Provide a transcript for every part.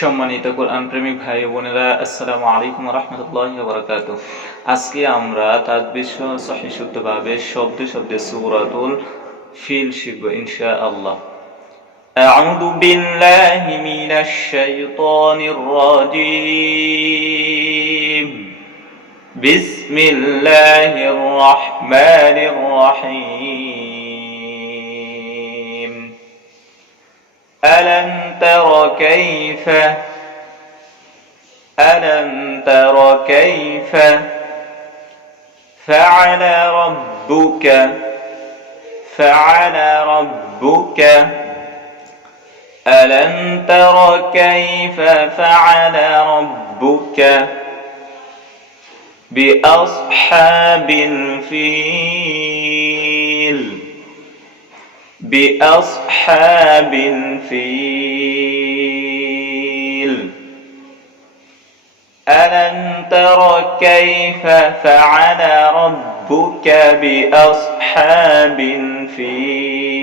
সম্মানিত কোরআন প্রেমিক ভাই বোনেরা, আসসালামু আলাইকুম ওয়া রাহমাতুল্লাহি ওয়া বারাকাতুহু। আজকে আমরা তাদবির সহ সহিহ শুদ্ধভাবে শব্দে শব্দে সূরাতুল ফিল শিখব ইনশাআল্লাহ। আউযু বিল্লাহি মিনাশ শাইতানির রাজীম। বিসমিল্লাহির রাহমানির রাহিম। ألم تر كيف فعل ربك ألم تر كيف فعل ربك بأصحاب الفيل ألم تر كيف فعل ربك بأصحاب الفيل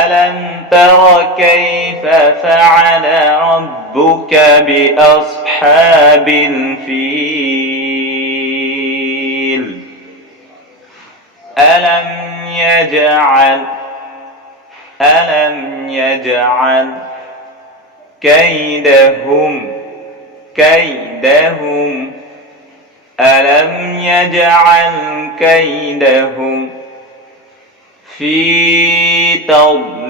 ألم تر كيف فعل ربك بأصحاب الفيل ألم يجعل كيدهم ألم يجعل كيدهم في تضليل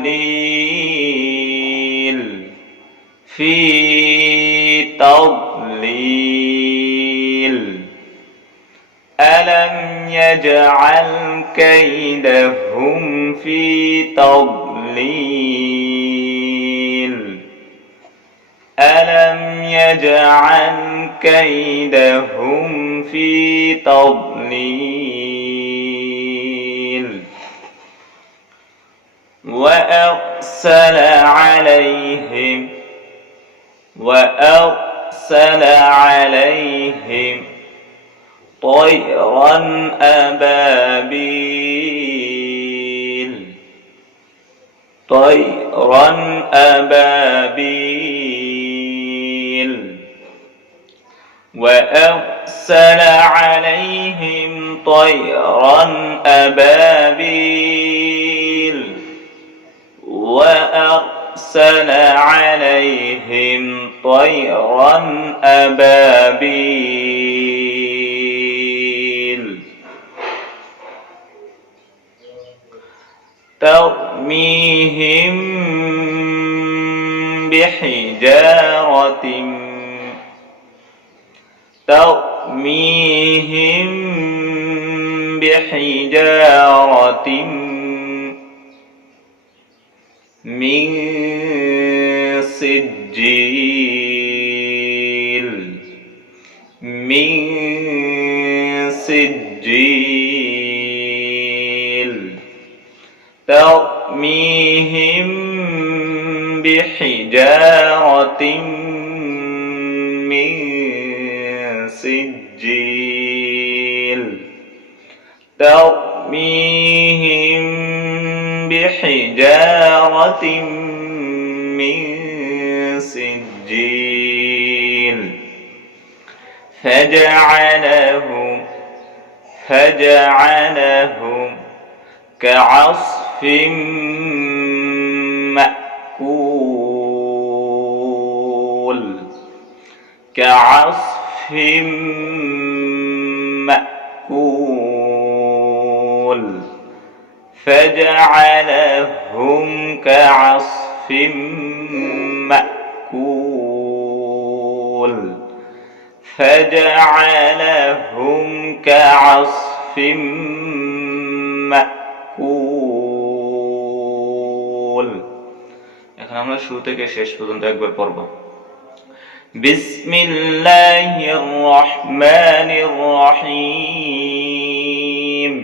ألم يجعل كيدهم في تضليل ألم يجعل كيدهم في تضليل وأرسل عليهم طيرا أبابيل وأرسل عليهم طيرا أبابيل ترميهم بحجارة من سجيل ترميهم بحجارة من سجيل فجعلهم كعصف مأكول فجعلهم كعصف مأكول এখন আমরা শুরু থেকে শেষ পর্যন্ত একবার পড়ব। বিসমিল্লাহির রহমানির রহিম।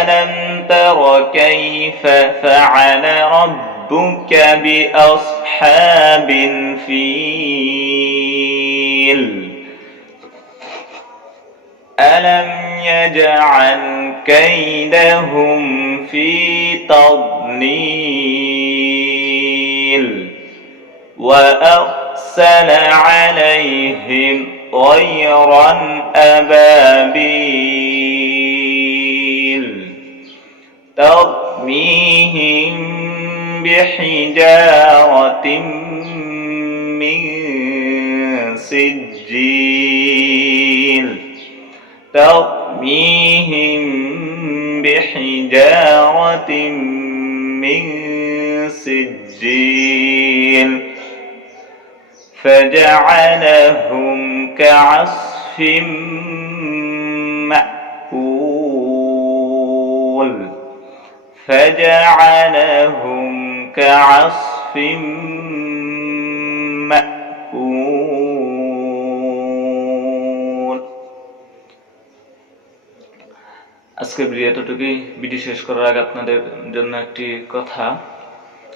ألم تر كيف فعل ربك بأصحاب الفيل ألم يجعل كيدهم في تضليل وأرسل عليهم طيرا أبابيل ترميهم بحجارة من سجيل ترميهم بحجارة من سجيل فجعلهم كعصف مأكول فجعلهم كعصف مأكول আজকের ভিডিও এতটুকুই। ভিডিও শেষ করার আগে আপনাদের জন্য একটি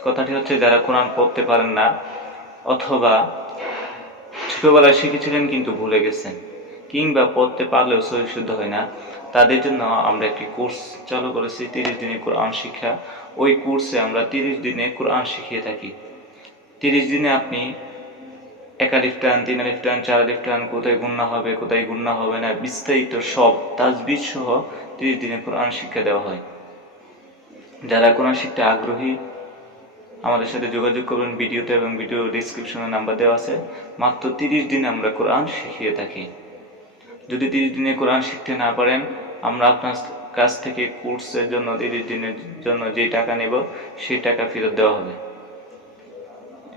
কথাটি হচ্ছে, যারা কোরআন পড়তে পারেন না অথবা ছোটবেলায় শিখেছিলেন কিন্তু ভুলে গেছেন, কিংবা পড়তে পারলেও সহি শুদ্ধ হয় না, তাদের জন্য আমরা একটি কোর্স চালু করেছি, 30 দিনের কোরআন শিক্ষা। ওই কোর্সে আমরা 30 দিনে কোরআন শিখিয়ে থাকি। 30 দিনে আপনি 1 আলিফ টান, 3 আলিফ টান, 4 আলিফ টান, কোথায় গুণনা হবে কোথায় গুণনা হবে না, বিস্তারিত সব তাজবিদ সহ 30 দিনে কোরআন শিক্ষা দেওয়া হয়। যারা কোরআন শিখতে আগ্রহী আমাদের সাথে যোগাযোগ করবেন। ভিডিওতে এবং ভিডিও ডেসক্রিপশনে নাম্বার দেওয়া আছে। মাত্র 30 দিনে আমরা কোরআন শিখিয়ে থাকি। যদি 30 দিনে কোরআন শিখতে না পারেন, আমরা আপনার কাছ থেকে কোর্সের জন্য 30 দিনের জন্য যে টাকা নেব সেই টাকা ফেরত দেওয়া হবে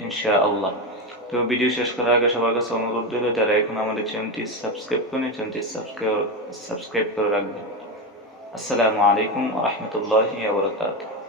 ইনশাআল্লাহ। তো ভিডিও শেষ করার আগে সবার কাছে অনুরোধ রইল, যারা এখন আমাদের চ্যানেলটি সাবস্ক্রাইব করেন, চ্যানেলটি সাবস্ক্রাইব করে রাখবেন। আসসালামু আলাইকুম ওয়া রাহমাতুল্লাহি ওয়া বারাকাতুহু।